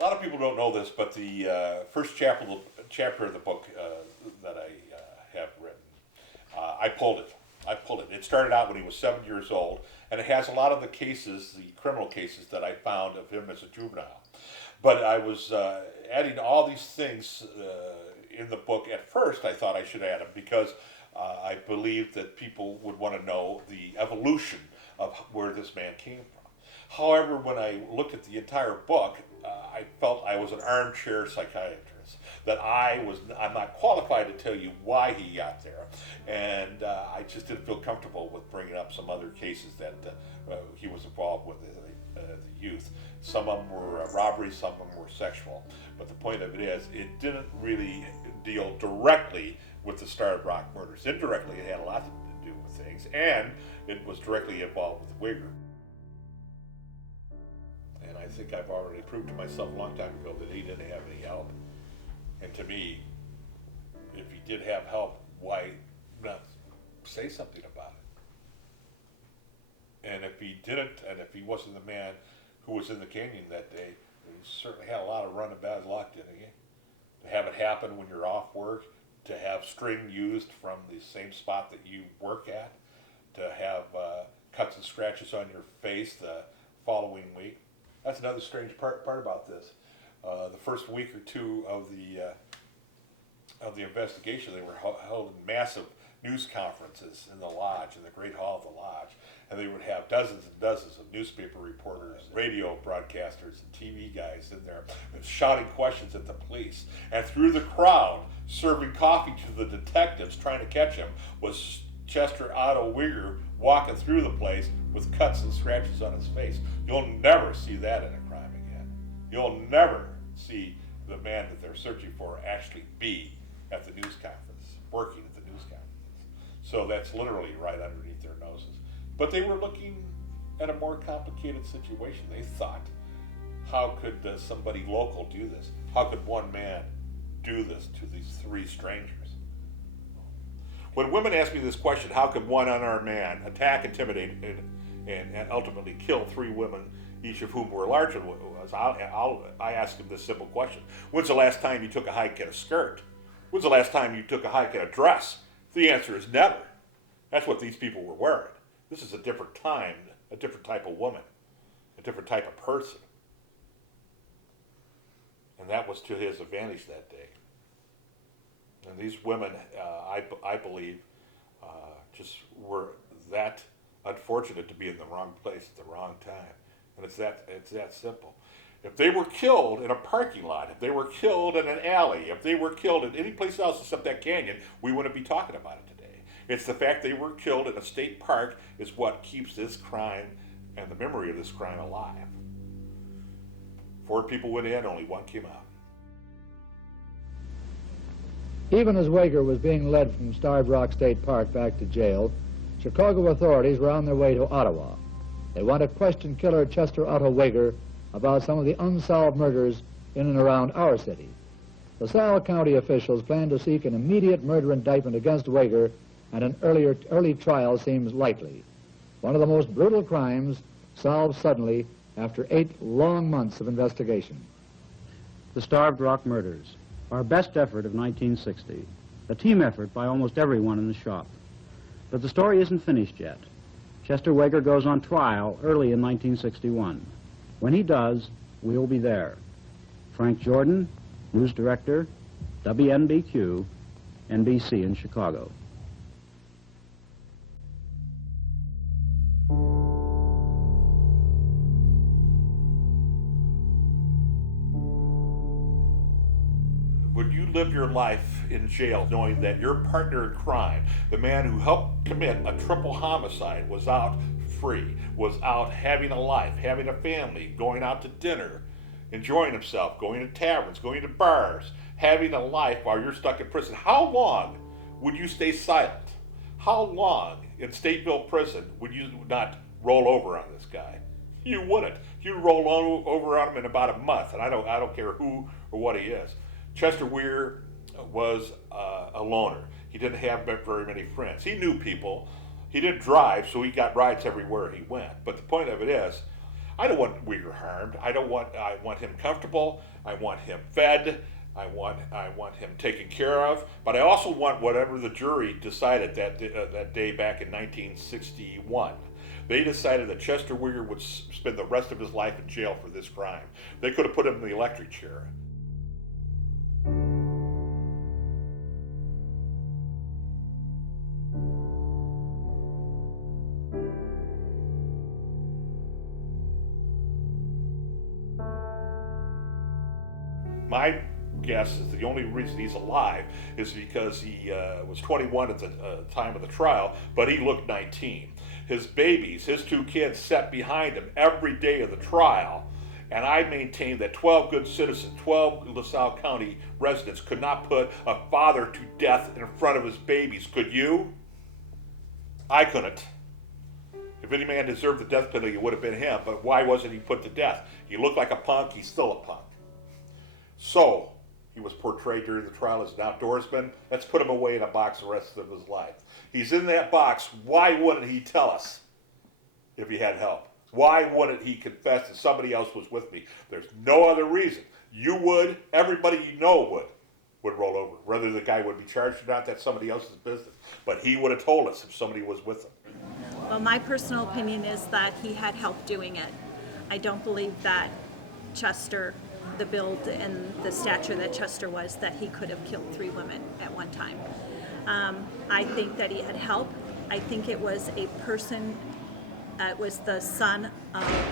A lot of people don't know this, but the first chapter of the book that I have written, I pulled it. I pulled it. It started out when he was 7 years old, and it has a lot of the cases, the criminal cases that I found of him as a juvenile. But I was adding all these things in the book. At first, I thought I should add them because I believed that people would want to know the evolution of where this man came from. However, when I looked at the entire book, I felt I was an armchair psychiatrist, that I'm not qualified to tell you why he got there, and I just didn't feel comfortable with bringing up some other cases that he was involved with the youth. Some of them were robberies, some of them were sexual, but the point of it is, it didn't really deal directly with the Starved Rock murders. Indirectly, it had a lot to do with things, and it was directly involved with Wigger. And I think I've already proved to myself a long time ago that he didn't have any help. And to me, if he did have help, why not say something about it? And if he didn't, and if he wasn't the man who was in the canyon that day, he certainly had a lot of run of bad luck, didn't he? To have it happen when you're off work, to have string used from the same spot that you work at, to have cuts and scratches on your face the following week. That's another strange part about this. The first week or two of the investigation, they were holding massive news conferences in the lodge, in the Great Hall of the Lodge, and they would have dozens and dozens of newspaper reporters, radio broadcasters, and TV guys in there shouting questions at the police. And through the crowd, serving coffee to the detectives trying to catch him, was Chester Otto Wigger walking through the place with cuts and scratches on his face. You'll never see that in a crime again. You'll never see the man that they're searching for actually be at the news conference, working at the news conference. So that's literally right underneath their noses. But they were looking at a more complicated situation. They thought, how could somebody local do this? How could one man do this to these three strangers? When women ask me this question, how could one unarmed man attack, intimidate, and ultimately kill three women, each of whom were larger than was, I ask them this simple question. When's the last time you took a hike in a skirt? When's the last time you took a hike in a dress? The answer is never. That's what these people were wearing. This is a different time, a different type of woman, a different type of person. And that was to his advantage that day. And these women, I believe, just were that unfortunate to be in the wrong place at the wrong time. And it's that simple. If they were killed in a parking lot, if they were killed in an alley, if they were killed in any place else except that canyon, we wouldn't be talking about it today. It's the fact they were killed in a state park is what keeps this crime and the memory of this crime alive. 4 people went in, only 1 came out. Even as Wager was being led from Starved Rock State Park back to jail, Chicago authorities were on their way to Ottawa. They want to question killer Chester Otto Wager about some of the unsolved murders in and around our city. The LaSalle County officials plan to seek an immediate murder indictment against Wager, and an early trial seems likely. One of the most brutal crimes solved suddenly after 8 long months of investigation. The Starved Rock murders, our best effort of 1960, a team effort by almost everyone in the shop. But the story isn't finished yet. Chester Wager goes on trial early in 1961. When he does, we'll be there. Frank Jordan, News Director, WNBQ, NBC in Chicago. Would you live your life in jail knowing that your partner in crime, the man who helped commit a triple homicide, was out free, was out having a life, having a family, going out to dinner, enjoying himself, going to taverns, going to bars, having a life while you're stuck in prison? How long would you stay silent? How long in Stateville prison would you not roll over on this guy? You wouldn't. You'd roll over on him in about a month, and I don't care who or what he is. Chester Weir was a loner. He didn't have very many friends. He knew people. He didn't drive, so he got rides everywhere he went. But the point of it is, I don't want Uyghur harmed. I want him comfortable. I want him fed. I want him taken care of. But I also want whatever the jury decided that day back in 1961. They decided that Chester Uyghur would spend the rest of his life in jail for this crime. They could have put him in the electric chair. My guess is the only reason he's alive is because he was 21 at the time of the trial, but he looked 19. His babies, his two kids, sat behind him every day of the trial, and I maintain that 12 good citizens, 12 LaSalle County residents could not put a father to death in front of his babies. Could you? I couldn't. If any man deserved the death penalty, it would have been him, but why wasn't he put to death? He looked like a punk, he's still a punk. So, he was portrayed during the trial as an outdoorsman. Let's put him away in a box the rest of his life. He's in that box. Why wouldn't he tell us if he had help? Why wouldn't he confess that somebody else was with me? There's no other reason. You would, everybody you know would roll over. Whether the guy would be charged or not, that's somebody else's business. But he would have told us if somebody was with him. Well, my personal opinion is that he had help doing it. I don't believe that Chester, the build and the stature that Chester was, that he could have killed 3 women at one time. I think that he had help. I think it was a person, it was the son of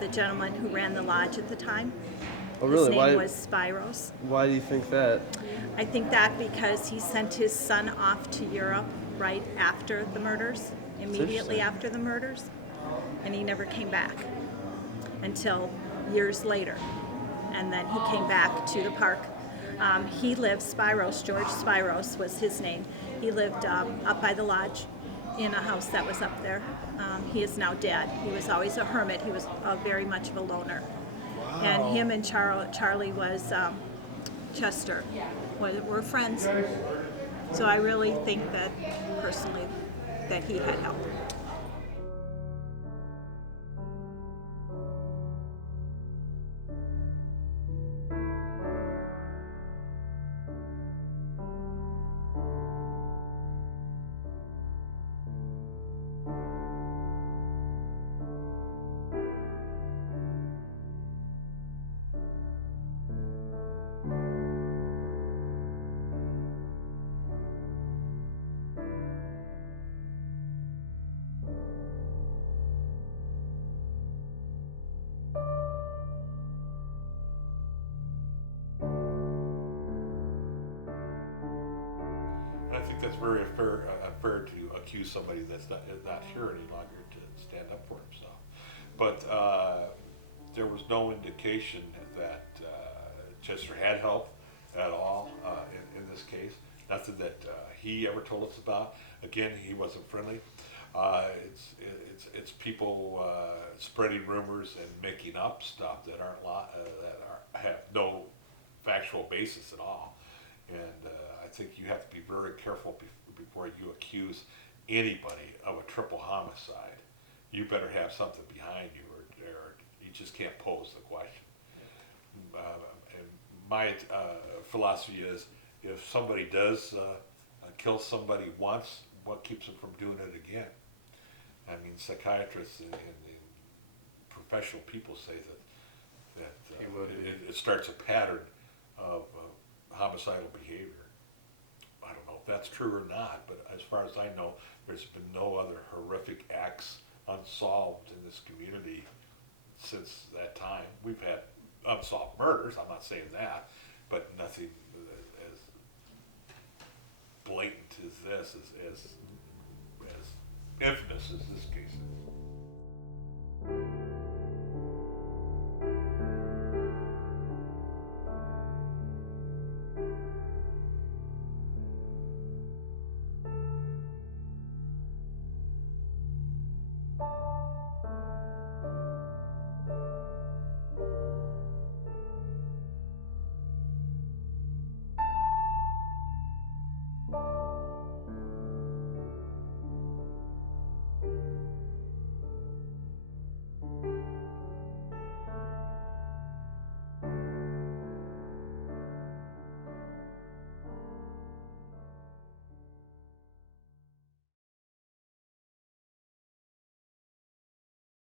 the gentleman who ran the lodge at the time. Oh, really? His name was Spiros. Why do you think that? I think that because he sent his son off to Europe right after the murders, immediately after the murders, and he never came back until years later. And then he came back to the park. He lived, Spiros, George Spiros was his name. He lived up by the lodge in a house that was up there. He is now dead. He was always a hermit. He was very much of a loner. Wow. And him and Charlie was Chester were friends. So I really think that, personally, that he had help. And I think that's very unfair to accuse somebody that's not here any longer to stand up for himself. But there was no indication that Chester had help at all in this case. Nothing that he ever told us about. Again, he wasn't friendly. It's people spreading rumors and making up stuff that have no factual basis at all. And I think you have to be very careful before you accuse anybody of a triple homicide. You better have something behind you, or you just can't pose the question. And my philosophy is, if somebody does kill somebody once, what keeps them from doing it again? I mean, psychiatrists and professional people say that it starts a pattern of homicidal behavior. I don't know if that's true or not, but as far as I know, there's been no other horrific acts unsolved in this community since that time. We've had unsolved murders, I'm not saying that, but nothing as blatant as this, as infamous as this case is.